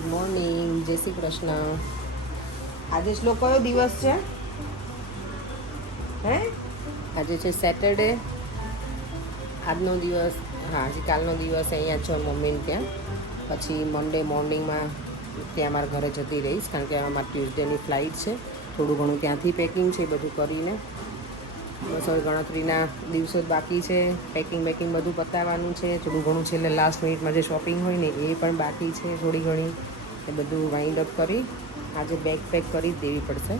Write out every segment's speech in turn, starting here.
Good morning, જય શ્રી કૃષ્ણ. આજે શ્લોક કયો દિવસ છે? હે આજે છે સેટરડે. આજનો દિવસ, હા હજી કાલનો દિવસ અહીંયા છો મમ્મીને ત્યાં. પછી મંડે મોર્નિંગમાં ત્યાં મારા ઘરે જતી રહીશ, કારણ કે અમારી ટ્યુઝડેની ફ્લાઇટ છે. થોડું ઘણું ત્યાંથી પેકિંગ છે બધું કરીને. બસ હવે ગણતરીના દિવસો જ બાકી છે. પેકિંગ બધું પતાવવાનું છે. થોડું ઘણું છેલ્લે લાસ્ટ મિનિટમાં જે શોપિંગ હોય ને એ પણ બાકી છે થોડી ઘણી. એ બધું વાઇન્ડ અપ કરી આજે બેગ પેક કરી જ દેવી પડશે,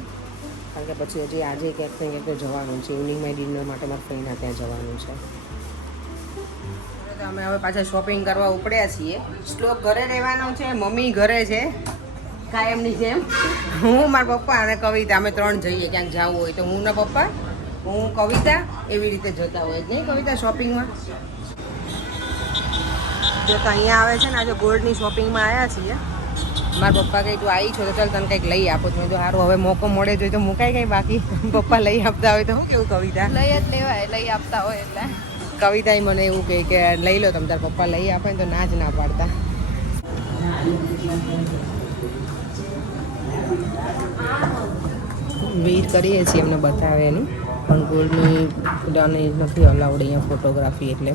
કારણ કે પછી હજી આજે ક્યાંક અહીંયા તો જવાનું છે. ઇવનિંગમાં ડિનર માટે મારા ફ્રેન્ડના ત્યાં જવાનું છે. અમે હવે પાછા શોપિંગ કરવા ઉપડ્યા છીએ. શ્લોક ઘરે રહેવાનો છે, મમ્મી ઘરે છે કાયમની જેમ. હું, મારા પપ્પા અને કવિતા અમે ત્રણ જઈએ ક્યાંક જવું હોય તો. હું ને પપ્પા, હું કવિતા એવી રીતે જતા હોય જ નહીં કવિતા શોપિંગમાં. જો તો અહીંયા આવે છે ને, આજે ગોલ્ડની શોપિંગમાં આવ્યા છીએ. મારા પપ્પા કહે તું આવી છો તો ચાલ તને કંઈક લઈ આપો. મેં તો સારું હવે મોકો મળે જોઈએ તો મુકાય કંઈ, બાકી પપ્પા લઈ આપતા હોય તો શું કેવું કવિતા? લઈ જ લેવાય, લઈ આપતા હોય એટલે. કવિતાએ મને એવું કહે કે લઈ લો તમે, તારા પપ્પા લઈ આપે ને તો ના જ ના પાડતા. વેઇટ કરીએ છીએ એમને બતાવે એની, પણ ગોલ્ડની ડન નથી અલાઉડ અહીંયા ફોટોગ્રાફી, એટલે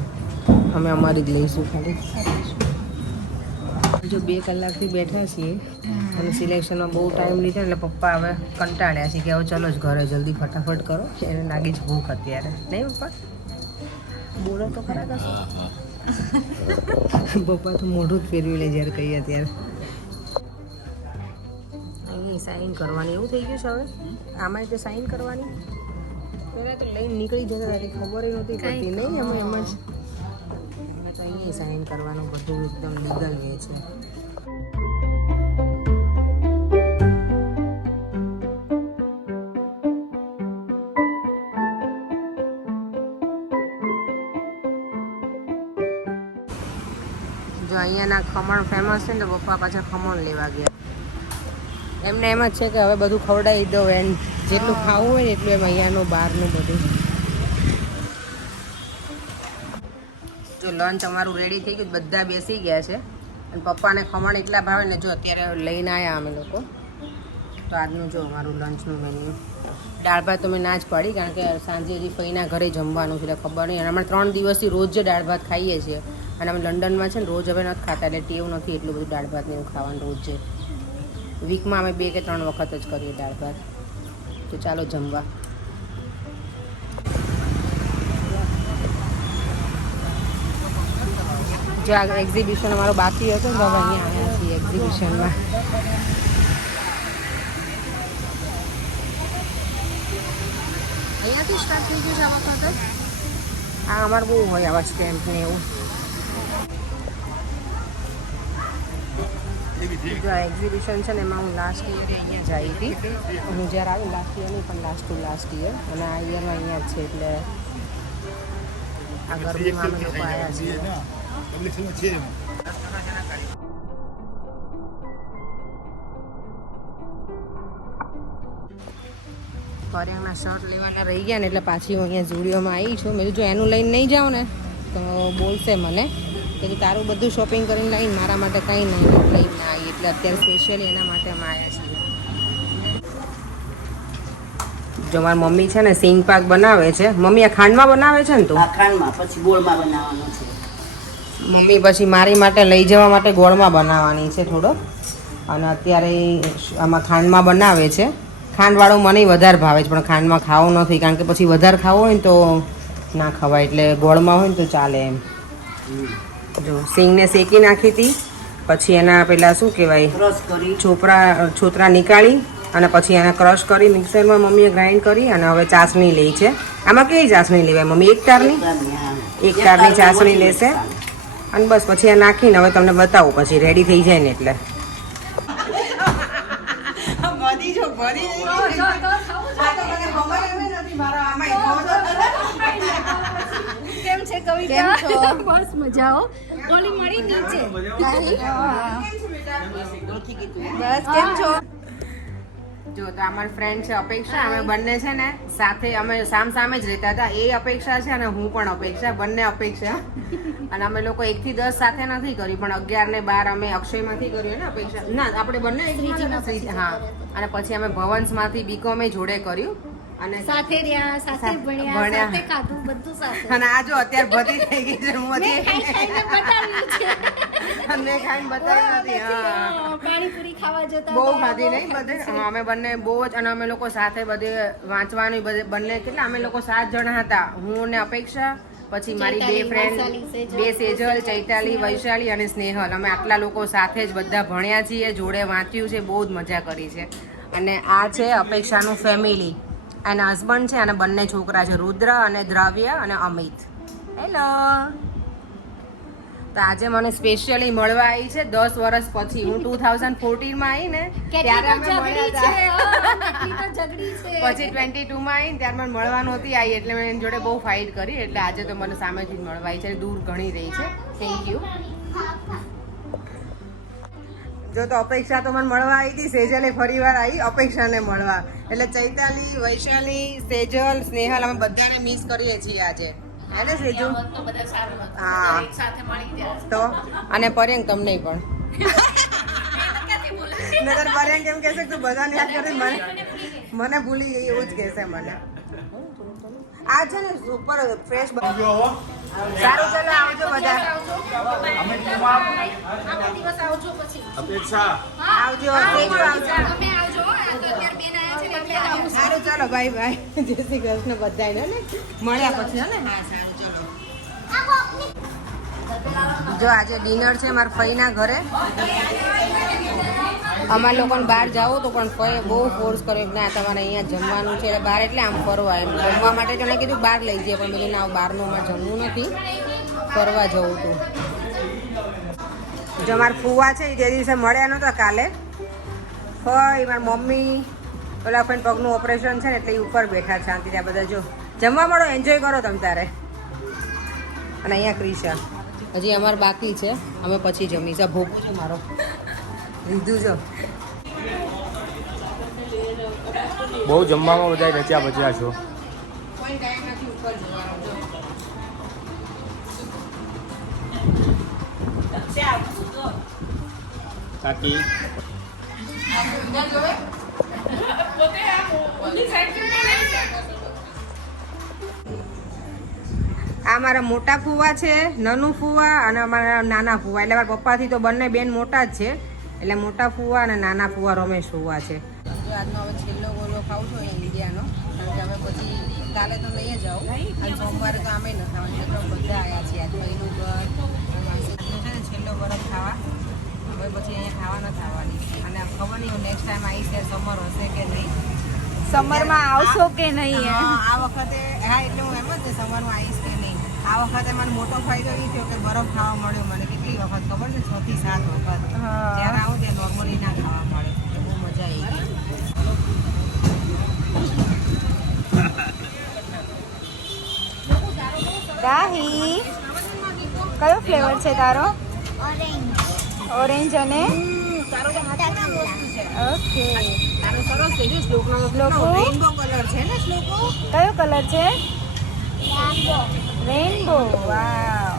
અમે અમારી જ લઈશું ખાલી. જો 2 કલાકથી બેઠા છીએ અને સિલેક્શનમાં બહુ ટાઈમ લીધો એટલે પપ્પા હવે કંટાળ્યા છે કે હવે ચલો જ ઘરે જલ્દી ફટાફટ કરો. એને લાગી જ ભૂખ અત્યારે, નહીં પપ્પા? બોલો તો ખરા કશું. પપ્પા તો મોઢું જ ફેરવી લે જ્યારે કહીએ ત્યારે. અહીં સાઇન કરવાની એવું થઈ ગયું છે હવે. આમાં તે સાઇન કરવાની પહેલાં તો લઈને નીકળી જતા હતી, ખબર નહોતી પડતી. નહીં અમે એમ જ તો અહીંયા સાઇન કરવાનું બધું એકદમ લીગલ રહે છે. જો અહીંયાના ખમણ ફેમસ છે ને તો પપ્પા પાછા ખમણ લેવા ગયા. એમને એમ જ છે કે હવે બધું ખવડાવી દો, એન્ડ જેટલું ખાવું હોય ને એટલું એમ અહીંયાનું બહારનું બધું. જો લંચ અમારું રેડી થઈ ગયું, બધા બેસી ગયા છે. અને પપ્પાને ખમણ એટલા ભાવે ને, જો અત્યારે લઈને આવ્યા અમે લોકો. તો આજનું જો અમારું લંચનું મેન્યુ. દાળ ભાત તો મેં ના જ પાડી, કારણ કે સાંજે હજી ફઈના ઘરે જમવાનું છે એટલે ખબર નહીં. અને અમે 3 દિવસથી રોજ જ દાળ ભાત ખાઈએ છીએ. અને અમે લંડનમાં છે ને રોજ હવે નથી ખાતા, એટલે ટેવ નથી એટલું બધું દાળ ભાતને એવું ખાવાનું રોજ. વીકમાં અમે 2 કે 3 વખત જ કરીએ દાળ ભાત. તો ચાલો જમવા. જો આ એક્ઝિબિશન અમારો બાકી હતો ને, તો હવે અહીંયા આવ્યા છીએ એક્ઝિબિશનમાં. અહીંયાથી સ્ટાર્ટ થઈ ગયું છે આ વખતે. આ અમારે બહુ હોય આવા સ્ટેમ્પ ને એવું. જો આ એક્ઝિબિશન છે ને, એમાં હું લાસ્ટ યરે અહીંયા જઈ હતી. હું જ્યારે આવી લાસ્ટ યર નહીં, પણ લાસ્ટ યર. અને આ યરમાં અહીંયા જ છે, એટલે આ ગરમીમાં અમે લોકો આવ્યા છીએ. પરિયાના શર્ટ લેવાના રહી ગયા ને, એટલે પાછી હું અહીંયા ઝુડિયોમાં આવી છું. મેં જો એનું લઈને નહીં જાઉં ને તો બોલશે મને કે તારું બધું શોપિંગ કરીને લાવીને મારા માટે કંઈ નહીં લઈને ના આવી. એટલે અત્યારે સ્પેશિયલી એના માટે અમે આવ્યા છીએ. જો મારી મમ્મી છે ને સિંગ પાક બનાવે છે. મમ્મી આ ખાંડમાં બનાવે છે ને? તું ખાંડમાં, પછી ગોળમાં બનાવવાનો છે. મમ્મી પછી મારી માટે લઈ જવા માટે ગોળમાં બનાવવાની છે થોડો. અને અત્યારે આમાં ખાંડમાં બનાવે છે. ખાંડવાળું મને વધારે ભાવે છે, પણ ખાંડમાં ખાવું નથી, કારણ કે પછી વધારે ખાવું હોય ને તો ના ખવાય. એટલે ગોળમાં હોય ને તો ચાલે એમ. જો સિંગને શેકી નાખી હતી, પછી એના પેલા શું કહેવાય, છોતરા નીકાળી અને પછી એને ક્રશ કરી મિક્સરમાં મમ્મીએ ગ્રાઇન્ડ કરી. અને હવે ચાસણી લે છે. આમાં કેવી ચાસણી લેવાય મમ્મી? 1 ટારની? 1 ટારની ચાસણી લેશે. અને બસ પછી આ નાખીને હવે તમને બતાવું, પછી રેડી થઈ જાય ને એટલે. કેમ છે કવિતા? બસ મજા હો. ઓલી મળી નીચે. બસ કેમ છો? જો તો અમારી ફ્રેન્ડ છે અપેક્ષા, અમે બંને છે ને સાથે અમે સામે જ રહેતા હતા. એ અપેક્ષા છે અને હું પણ અપેક્ષા, બંને અપેક્ષા. અને અમે લોકો 1 થી 10 સાથે નથી કર્યું, પણ 11 ને 12 અમે અક્ષયમાંથી કર્યું ને અપેક્ષા. ના આપણે બંને હા. અને પછી અમે ભવન્સમાંથી બીકોમ જોડે કર્યું અને સાથે રહ્યા, સાથે ભણ્યા, સાથે ખાધું, બધું સાથે. અને આ જો અત્યારે બધી થઈ ગઈ છે. હું મેં ખાઈને બતાવ્યું છે. મેં ખાઈને બતાવ્યું નથી. હા, પાણીપુરી ખાવા જતા બહુ હતા, ખાધી નહીં બધે. હા, અમે બંને બહુ જ. અને અમે લોકો સાથે બધે વાંચવાનું બંને કેટલા અમે લોકો 7 જણા હતા. હું ને અપેક્ષા, પછી મારી 2 ફ્રેન્ડ, 2 સેજલ, ચૈતાલી, વૈશાલી અને સ્નેહલ. અમે આટલા લોકો સાથે જ બધા ભણ્યા છીએ, જોડે વાંચ્યું છે, બહુ જ મજા કરી છે. અને આ છે અપેક્ષાનું ફેમિલી. એના હસબન્ડ છે અને બંને છોકરા છે, રુદ્ર અને દ્રવ્ય અને અમિત. હેલો. તો આજે મને સ્પેશિયલી મળવા આવી છે 10 વર્ષ પછી. હું 2014 માં આવી ને ત્યારે અમે મળ્યા હતા. પછી 22 માં આવી ને ત્યારે મને મળવા નહોતી આવી, એટલે મેં એની જોડે બહુ ફાઇટ કરી. એટલે આજે તો મને સામેથી જ મળવા આવી છે. દૂર ઘણી રહી છે. Thank you. જો તો અપેક્ષા તો મને મળવા આવી હતી, સેજલે ફરી વાર આવી અપેક્ષાને મળવા. એટલે ચૈતાલી, વૈશાલી, સેજલ, સ્નેહલ અમે બધાને મિસ કરીએ છીએ આજે. હે ને સેજુ? હા. તો અને પરેંગ તમને પણ. નગર પરેંગ કેમ કહેશે તું બધાને યાદ કરી મને ભૂલી ગઈ એવું જ કહેશે મને. આ છે ને સુપર ફ્રેશ. સારું ચલો આવજો બધા. અપેક્ષા આવજો સેજુ આવજો. સારું ચલો બાય બાય. જય શ્રી કૃષ્ણ બધાને ને મળ્યા પછી હે ને. હા સારું ચલો. જો આજે ડિનર છે મારા ફઈના ઘરે. અમારા લોકોને બહાર જાવું તો પણ ફઈએ બહુ ફોર્સ કર્યો કે ના તમારે અહીંયા જમવાનું છે. એટલે બહાર એટલે આમ ફરવા એમ જમવા માટે તો એને કીધું બહાર લઈ જઈએ, પણ મેં ના બહારનું અમારે જમવું નથી, ફરવા જવું હતું. જો મારા ફુવા છે એ તે દિવસે મળ્યા નહોતા કાલે. ફઈ મારી મમ્મી ઓલા પણ પગનું ઓપરેશન છે ને એટલે એ ઉપર બેઠા શાંતિ. ત્યાં બધા જો જમવા મળો, એન્જોય કરો તમ તારે. અને અહીંયા ક્રિશા હજી અમારે બાકી છે, અમે પછી જમીશ. આ ભોગું છે મારો લીધું છો. બહુ જમવામાં બધા રચ્યા બચ્યા છો. કોઈ ટાઈમ નથી ઉપર જવાનો. કાકી આ મારા મોટા ફુવા છે, નાનું ફુવા અને અમારા નાના ફુવા. એટલે મારા પપ્પાથી તો બંને બેન મોટા જ છે. એટલે મોટા ફુવા અને નાના ફુવા રમેશ ફુવા છે. આજનો હવે છેલ્લો ગોળો ખાઉં છું અહીંયા ઇન્ડિયાનો, કારણ કે હવે પછી કાલે તો લઈ જાઉં અને સોમવારે તો આમે ન ખાવાનું. તો બધા આવ્યા છીએ આજ પહેલું ઘર છે ને છેલ્લો બરફ ખાવા. હવે પછી અહીંયા ખાવા ન થવાની. અને ખબર નહીં હું નેક્સ્ટ ટાઈમ આવીશ ત્યારે સમર હશે કે નહીં. સમરમાં આવશો કે નહીં? આ વખતે હા એટલે હું એમ જ ને સમરમાં આવીશ કે નહીં. આ વખતે મને મોટો ફાયદો એ થયો કે બરફ ખાવા મળ્યો. મને કેટલી વખત ખબર છે, 6 થી 7 વખત. જ્યારે આવું ત્યાં નોર્મલી ના ખાવા મળે. બહુ મજા આવી ગઈ. રાહી કયો ફ્લેવર છે તારો? ઓરેન્જ અને ઓકે. તારો સરસ છે જો શ્લોકનો શ્લોકો? રેઇનબો કલર છે ને શ્લોકો? કયો કલર છે? રેઇનબો. વાવ.